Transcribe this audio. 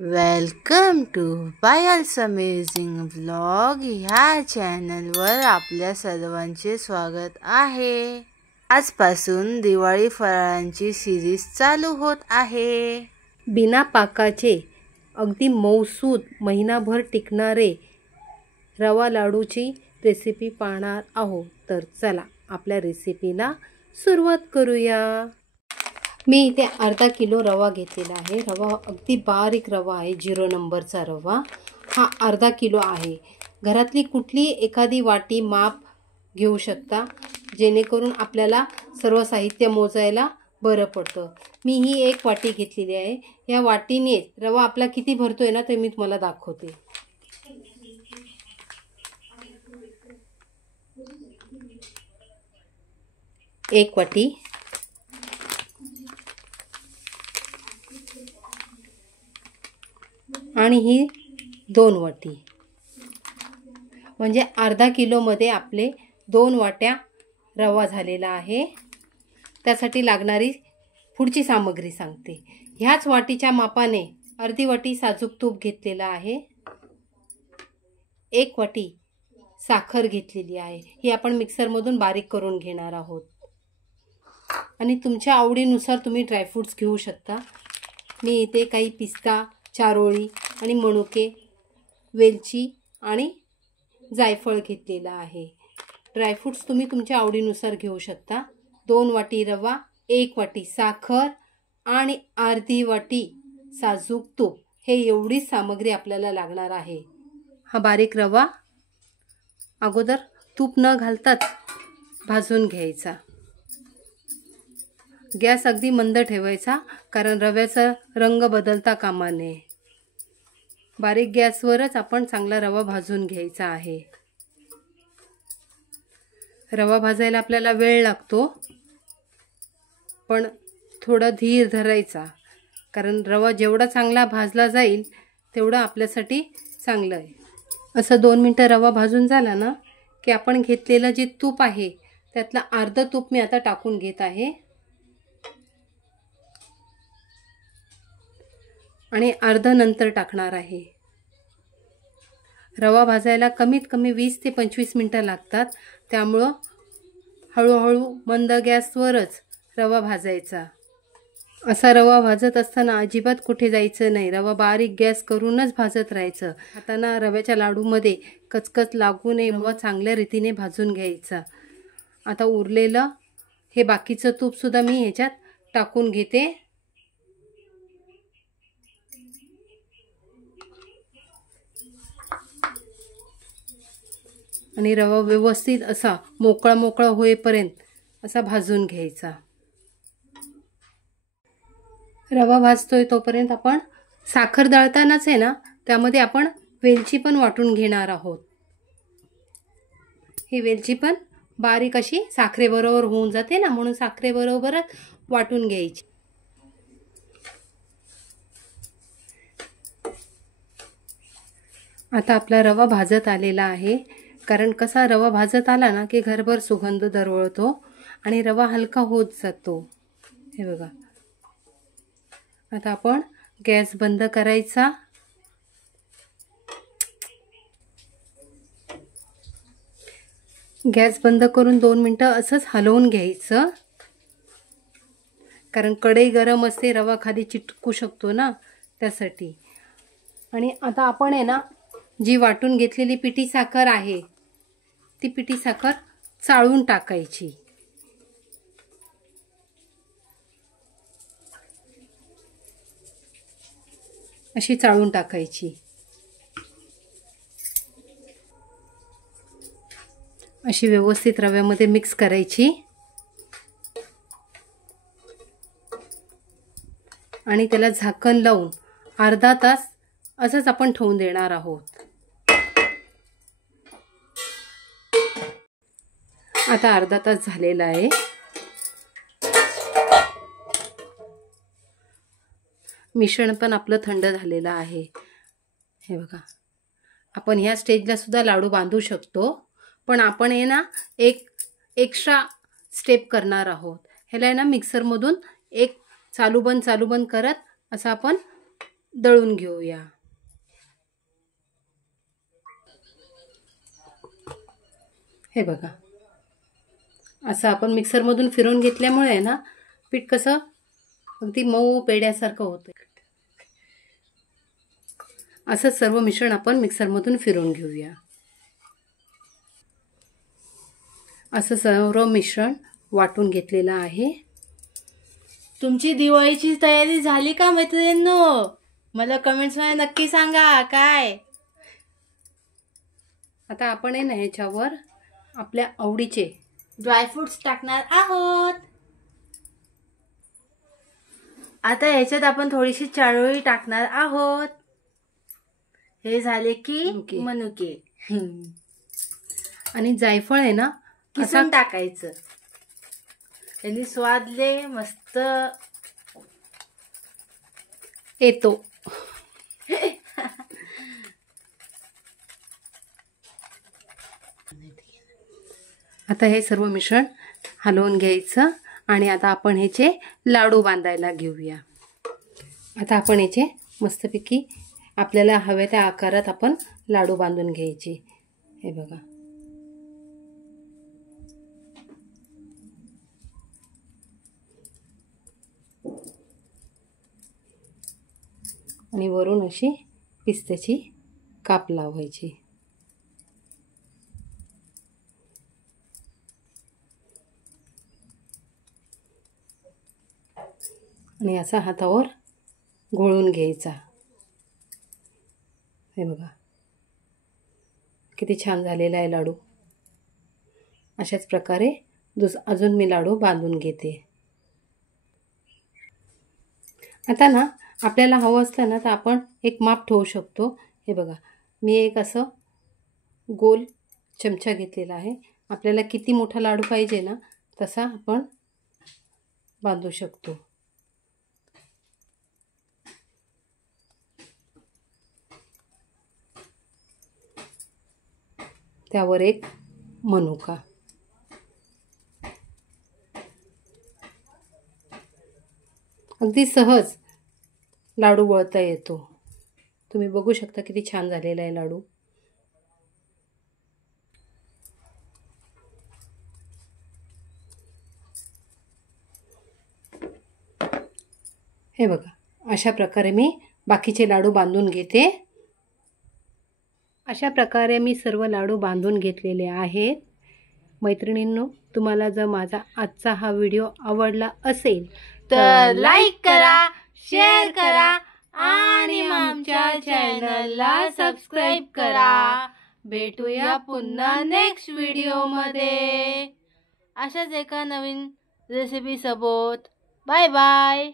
Welcome to Payal's amazing vlog ह्या चॅनलवर आपल्या सर्वांचे स्वागत आहे। आजपासून दिवाळी फराळांची सिरीज चालू होत आहे। बिना पाकाचे अगदी मऊसूद महिनाभर टिकणारे रवा लाडूची रेसिपी पाहणार आहोत। तर चला आपल्या रेसिपीला सुरुवात करूया। मी इथे अर्धा किलो रवा घेतलेला आहे। रवा अगदी बारीक रवा आहे, 0 नंबरचा रवा हा अर्धा किलो आहे। घरातली कुठली एखादी वाटी माप घेऊ शकता, जेणेकरून आपल्याला सर्व साहित्य मोजायला बरं पडतं। मी ही एक वाटी घेतलेली आहे। या वाटीने रवा आपला किती भरतोय ना ते मी तुम्हाला दाखवते। एक वाटी, आणि ही 2 वाटी, म्हणजे अर्धा किलोमध्ये आपले 2 वाट्या रवा झालेला आहे। त्यासाठी लागणारी पुढची सामग्री सांगते। ह्याच वाटीच्या मापाने अर्धी वाटी साजूक तूप घेतलेलं आहे, 1 वाटी साखर घेतलेली आहे। ही आपण मिक्सरमधून बारीक करून घेणार आहोत, आणि तुमच्या आवडीनुसार तुम्ही ड्रायफ्रूट्स घेऊ शकता। मी इथे काही पिस्ता, चारोळी आणि मनुके, वेलची आणि जायफळ घेतलेला आहे। ड्रायफ्रूट्स तुम्ही तुमच्या आवडीनुसार घेऊ शकता। 2 वाटी रवा, 1 वाटी साखर आणि अर्धी वाटी साजूक तूप, हे एवढीच सामग्री आपल्याला लागणार आहे। हा बारीक रवा अगोदर तूप न घालताच भाजून घ्यायचा। गॅस अगदी मंद ठेवायचा, कारण रव्याचा रंग बदलता कामा नये। बारीक गॅसवरच आपण चांगला रवा भाजून घ्यायचा आहे। रवा भाजायला आपल्याला वेळ लागतो, पण थोडा धीर धरायचा, कारण रवा जेवढा चांगला भाजला जाईल तेवढं आपल्यासाठी चांगलं आहे। असं 2 मिनिटं रवा भाजून झाला ना की आपण घेतलेलं जे तूप आहे त्यातलं अर्ध तूप मी आता टाकून घेत आहे, आणि अर्ध नंतर टाकणार आहे। रवा भाजायला कमीत कमी 20 ते 25 मिनिटं लागतात, त्यामुळं हळूहळू मंद गॅसवरच रवा भाजायचा। असा रवा भाजत असताना अजिबात कुठे जायचं नाही, रवा बारीक गॅस करूनच भाजत राहायचं। हाताना रव्याच्या लाडूमध्ये कचकच लागू नये, रवा चांगल्या रीतीने भाजून घ्यायचा। आता उरलेलं हे बाकीचं तूपसुद्धा मी ह्याच्यात टाकून घेते, आणि रवा व्यवस्थित असा मोकळा होईपर्यंत असा भाजून घ्यायचा। रवा भाजतोय तोपर्यंत आपण साखर दळतानाच आहे ना, त्यामध्ये आपण वेलची पण वाटून घेणार आहोत। ही वेलची पण बारीक अशी साखरेबरोबर होऊन जाते ना, म्हणून साखरेबरोबरच वाटून घ्यायची। आता आपला रवा भाजत आलेला आहे, कारण कसा रवा भाजत आला ना की घरभर सुगंध दरवळतो आणि रवा हलका होत जातो। हे बघा, आता आपण गॅस बंद करायचा। गॅस बंद करून 2 मिनिटं असंच हलवून घ्यायचं, कारण कढई गरम असते, रवा खाली चिटकू शकतो ना, त्यासाठी। आणि आता आपण आहे ना, जी वाटून घेतलेली पिठी साखर आहे ती पिठी साखर चाळून टाकायची। अशी चाळून टाकायची, अशी व्यवस्थित रव्यामध्ये मिक्स करायची, आणि त्याला झाकण लावून अर्धा तास असंच आपण ठेवून देणार आहोत। आता अर्धा तास झालेला आहे। मिश्रण पण आपलं थंड झालेलं आहे। हे बघा, आपण ह्या स्टेजला सुद्धा लाडू बांधू शकतो, पण आपण आहे ना एक एक्स्ट्रा स्टेप करणार आहोत। ह्याला आहे ना मिक्सरमधून एक चालू बंद करत असं आपण दळून घेऊया. हे बघा, असं आपण मिक्सरमधून फिरवून घेतल्यामुळे ना पीठ कसं अगदी मऊ पेड्यासारखं होतं. असं सर्व मिश्रण आपण मिक्सरमधून फिरवून घेऊया. असं सर्व मिश्रण वाटून घेतलेलं आहे. तुमची दिवाळीची तयारी झाली का मैत्रिणींनो? मला कमेंट्समध्ये नक्की सांगा काय. आता आपण आहे ना ह्याच्यावर आपल्या आवडीचे ड्रायफ्रुट्स टाकणार आहोत. आता ह्याच्यात आपण थोडीशी चारोळी टाकणार आहोत. हे झाले की मनुके. आणि जायफळ आहे ना किसून टाकायचं. यांनी स्वाद लय मस्त येतो. आता हे सर्व मिश्रण हलवून घ्यायचं आणि आता आपण ह्याचे लाडू बांधायला घेऊया. आता आपण ह्याचे मस्तपैकी आपल्याला हव्या त्या आकारात आपण लाडू बांधून घ्यायचे. हे बघा, आणि वरून अशी पिस्त्याची काप लावायची. आणि असा हातावर घोळून घ्यायचा. हे बघा किती छान झालेला आहे लाडू. अशाच प्रकारे अजून मी लाडू बांधून घेते. आता ना आपल्याला हवं असलं ना तर आपण एक माप ठेवू शकतो. हे बघा, मी एक असं गोल चमचा घेतलेला आहे. आपल्याला किती मोठा लाडू पाहिजे ना तसा आपण बांधू शकतो. त्यावर एक मनुका. अगदी सहज लाडू वळता येतो. तुम्ही बघू शकता किती छान झालेला आहे लाडू. हे बघा, अशा प्रकारे मी बाकीचे लाडू बांधून घेते. अशा प्रकारे मी सर्व लाडू बांधून घेतलेले आहेत. मैत्रिणींनो, तुम्हाला जर माझा आजचा हा व्हिडिओ आवडला असेल तर लाईक करा, शेअर करा आणि आमच्या चॅनलला सबस्क्राईब करा. भेटूया पुन्हा नेक्स्ट व्हिडिओमध्ये अशाच एका नवीन रेसिपी सोबत. Bye bye.